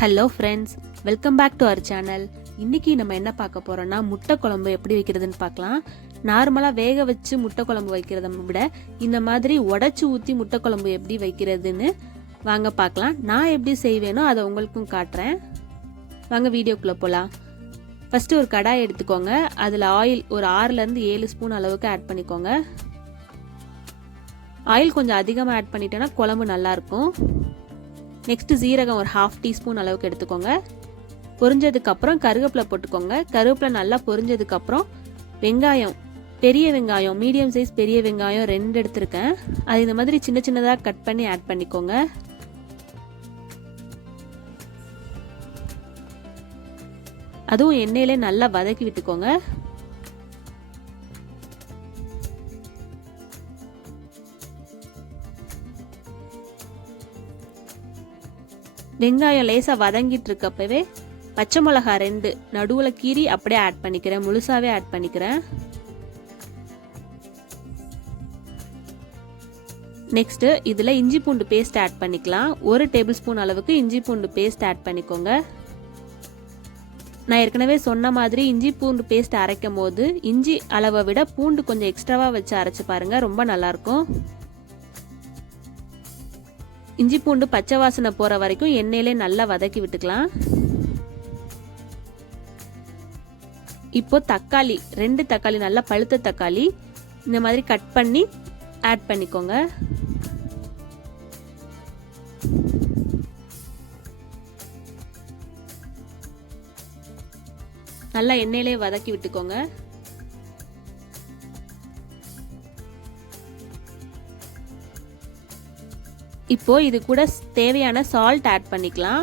Hello friends, welcome back to our channel. இன்னைக்கு நம்ம என்ன பார்க்க போறோம்னா முட்டை குழம்பு எப்படி வைக்கிறதுன்னு பார்க்கலாம். நார்மலாக வேக வச்சு முட்டை குழம்பு வைக்கிறத விட இந்த மாதிரி உடச்சி ஊற்றி முட்டை குழம்பு எப்படி வைக்கிறதுன்னு வாங்க பார்க்கலாம். நான் எப்படி செய்வேனோ அதை உங்களுக்கும் காட்டுறேன். வாங்க வீடியோக்குள்ளே போகலாம். ஃபஸ்ட்டு ஒரு கடாய் எடுத்துக்கோங்க. அதில் ஆயில் ஒரு 6லேருந்து 7 ஸ்பூன் அளவுக்கு ஆட் பண்ணிக்கோங்க. ஆயில் கொஞ்சம் அதிகமாக ஆட் பண்ணிட்டேன்னா குழம்பு நல்லாயிருக்கும். நெக்ஸ்ட்டு ஜீரகம் ஒரு 1/2 டீஸ்பூன் அளவுக்கு எடுத்துக்கோங்க. பொரிஞ்சதுக்கப்புறம் கருவேப்பிலை போட்டுக்கோங்க. கருவேப்பிலை நல்லா பொரிஞ்சதுக்கப்புறம் வெங்காயம், பெரிய வெங்காயம், மீடியம் சைஸ் பெரிய வெங்காயம் 2 எடுத்துருக்கேன். அது இந்த மாதிரி சின்ன சின்னதாக கட் பண்ணி ஆட் பண்ணிக்கோங்க. அதுவும் எண்ணெயிலே நல்லா வதக்கி விட்டுக்கோங்க. வெங்காயம் லேசாக வதங்கிட்டு இருக்கப்பவே பச்சை மிளகா 2 நடுவில் கீரி அப்படியே ஆட் பண்ணிக்கிறேன். முழுசாவே ஆட் பண்ணிக்கிறேன். நெக்ஸ்ட் இதில் இஞ்சி பூண்டு பேஸ்ட் ஆட் பண்ணிக்கலாம். 1 டேபிள் ஸ்பூன் அளவுக்கு இஞ்சி பூண்டு பேஸ்ட் ஆட் பண்ணிக்கோங்க. நான் ஏற்கனவே சொன்ன மாதிரி இஞ்சி பூண்டு பேஸ்ட் அரைக்கும் போது இஞ்சி அளவை விட பூண்டு கொஞ்சம் எக்ஸ்ட்ராவாக வச்சு அரைச்சி பாருங்க, ரொம்ப நல்லாயிருக்கும். இஞ்சி பூண்டு பச்சை வாசனை போகிற வரைக்கும் எண்ணெயிலே நல்லா வதக்கி விட்டுக்கலாம். இப்போ தக்காளி 2 தக்காளி, நல்லா பழுத்த தக்காளி இந்த மாதிரி கட் பண்ணி ஆட் பண்ணிக்கோங்க. நல்லா எண்ணெயிலே வதக்கி விட்டுக்கோங்க. இப்போ இது கூட தேவையான சால்ட் ஆட் பண்ணிக்கலாம்.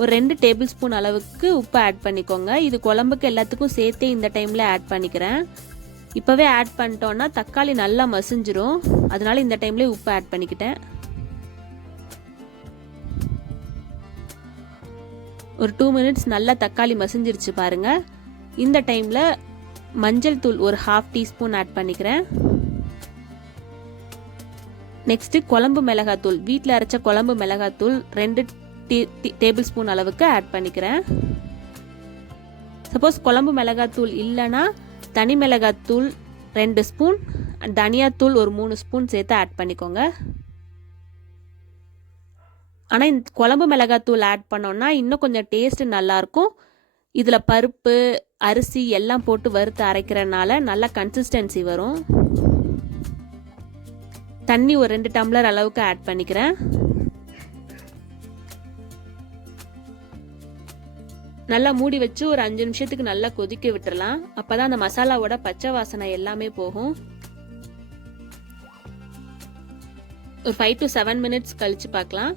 ஒரு 2 டேபிள் ஸ்பூன் அளவுக்கு உப்பு ஆட் பண்ணிக்கோங்க. இது குழம்புக்கு எல்லாத்துக்கும் சேர்த்தே இந்த டைமில் ஆட் பண்ணிக்கிறேன். இப்போவே ஆட் பண்ணிட்டோன்னா தக்காளி நல்லா மசிஞ்சிரும். அதனால இந்த டைம்லேயே உப்பு ஆட் பண்ணிக்கிட்டேன். ஒரு 2 மினிட்ஸ் நல்லா தக்காளி மசிஞ்சிருச்சு பாருங்க. இந்த டைமில் மஞ்சள் தூள் ஒரு 1/2 டீஸ்பூன் ஆட் பண்ணிக்கிறேன். நெக்ஸ்ட்டு குழம்பு மிளகாத்தூள், வீட்டில் அரைச்ச குழம்பு மிளகாத்தூள் 2 டேபிள் ஸ்பூன் அளவுக்கு ஆட் பண்ணிக்கிறேன். சப்போஸ் குழம்பு மிளகாத்தூள் இல்லைன்னா தனி மிளகாத்தூள் 2 ஸ்பூன், தனியாத்தூள் ஒரு 3 ஸ்பூன் சேர்த்து ஆட் பண்ணிக்கோங்க. ஆனால் இந்த குழம்பு மிளகாத்தூள் ஆட் பண்ணோன்னா இன்னும் கொஞ்சம் டேஸ்ட்டு நல்லாயிருக்கும். இதில் பருப்பு, அரிசி எல்லாம் போட்டு வறுத்து அரைக்கிறனால நல்லா கன்சிஸ்டன்சி வரும். தண்ணி ஒரு 2 டம்ளர் அளவுக்கு ஆட் பண்ணிக்கிறேன். நல்லா மூடி வச்சு ஒரு 5 நிமிஷத்துக்கு நல்லா கொதிக்க விட்டுறலாம். அப்பதான் அந்த மசாலாவோட பச்சை வாசனை எல்லாமே போகும். ஒரு 5 to 7 மினிட்ஸ் கழிச்சு பார்க்கலாம்.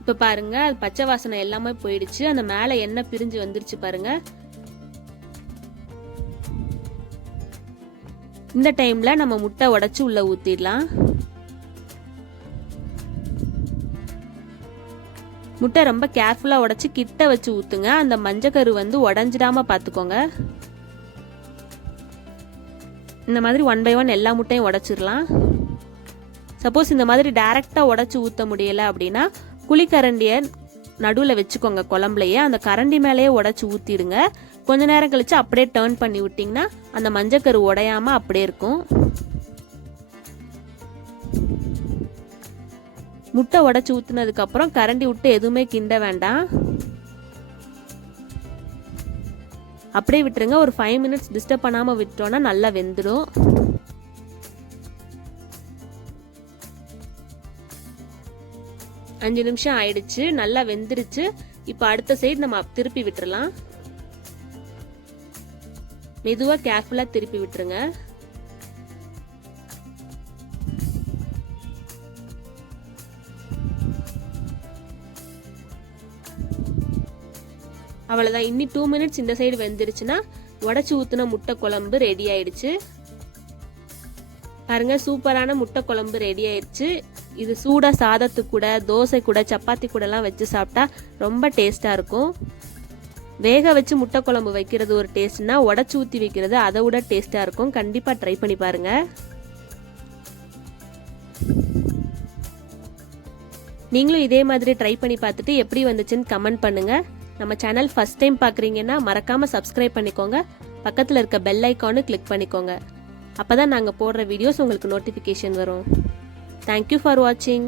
இப்போ பாருங்க, அது பச்சை வாசனை எல்லாமே போயிடுச்சு. அந்த மேலே எண்ணெய் பிரிஞ்சு வந்துருச்சு பாருங்க. இந்த டைம்ல நம்ம முட்டை உடைச்சு உள்ள ஊத்திடலாம். முட்டை ரொம்ப கேர்ஃபுல்லா உடைச்சு கிட்ட வச்சு ஊத்துங்க. அந்த மஞ்சக்கரு உடைஞ்சிடாம பாத்துக்கோங்க. இந்த மாதிரி 1 by 1 எல்லா முட்டையும் உடைச்சிடலாம். சப்போஸ் இந்த மாதிரி டைரக்டா உடைச்சு ஊத்த முடியல அப்படின்னா குழிக்கரண்டிய நடுவில் வச்சுக்கோங்க. குழம்புலையே அந்த கரண்டி மேலேயே உடைச்சு ஊத்திடுங்க. கொஞ்ச நேரம் கழிச்சு அப்படியே டர்ன் பண்ணி விட்டிங்கன்னா அந்த மஞ்சக்கரு உடையாம அப்படியே இருக்கும். முட்டை உடைச்சு ஊத்துனதுக்கு அப்புறம் கரண்டி விட்டு எதுவுமே கிண்ட வேண்டாம், அப்படியே விட்டுருங்க. ஒரு 5 மினிட்ஸ் டிஸ்டர்ப் பண்ணாம விட்டோம்னா நல்லா வெந்துடும். அஞ்சு நிமிஷம் ஆயிடுச்சு, நல்லா வெந்துருச்சு. இப்போ அடுத்த சைடு நம்ம திருப்பி விட்டுறலாம். மெதுவா கேர்ஃபுல்லா திருப்பி விட்டுருங்க. அவ்வளவுதான். இன்னி 2 மினிட்ஸ் இந்த சைடு வெந்துருச்சுன்னா உடைச்சு ஊத்துன முட்டை குழம்பு ரெடி ஆயிடுச்சு. பாருங்க, சூப்பரான முட்டை குழம்பு ரெடி ஆயிடுச்சு. இது சூடா சாதத்து கூட, தோசை கூட, சப்பாத்தி கூட எல்லாம் வச்சு சாப்பிட்டா ரொம்ப டேஸ்டா இருக்கும். வேக வச்சு முட்டை குழம்பு வைக்கிறது ஒரு டேஸ்ட்னா, உடச்சி ஊற்றி வைக்கிறது அதை விட டேஸ்ட்டாக இருக்கும். கண்டிப்பாக ட்ரை பண்ணி பாருங்கள். நீங்களும் இதே மாதிரி ட்ரை பண்ணி பார்த்துட்டு எப்படி வந்துச்சுன்னு கமெண்ட் பண்ணுங்கள். நம்ம சேனல் ஃபர்ஸ்ட் டைம் பார்க்குறீங்கன்னா மறக்காமல் சப்ஸ்கிரைப் பண்ணிக்கோங்க. பக்கத்தில் இருக்க பெல் ஐக்கானு கிளிக் பண்ணிக்கோங்க. அப்போ தான் நாங்கள் போடுற வீடியோஸ் உங்களுக்கு நோட்டிஃபிகேஷன் வரும். தேங்க்யூ ஃபார் வாட்சிங்.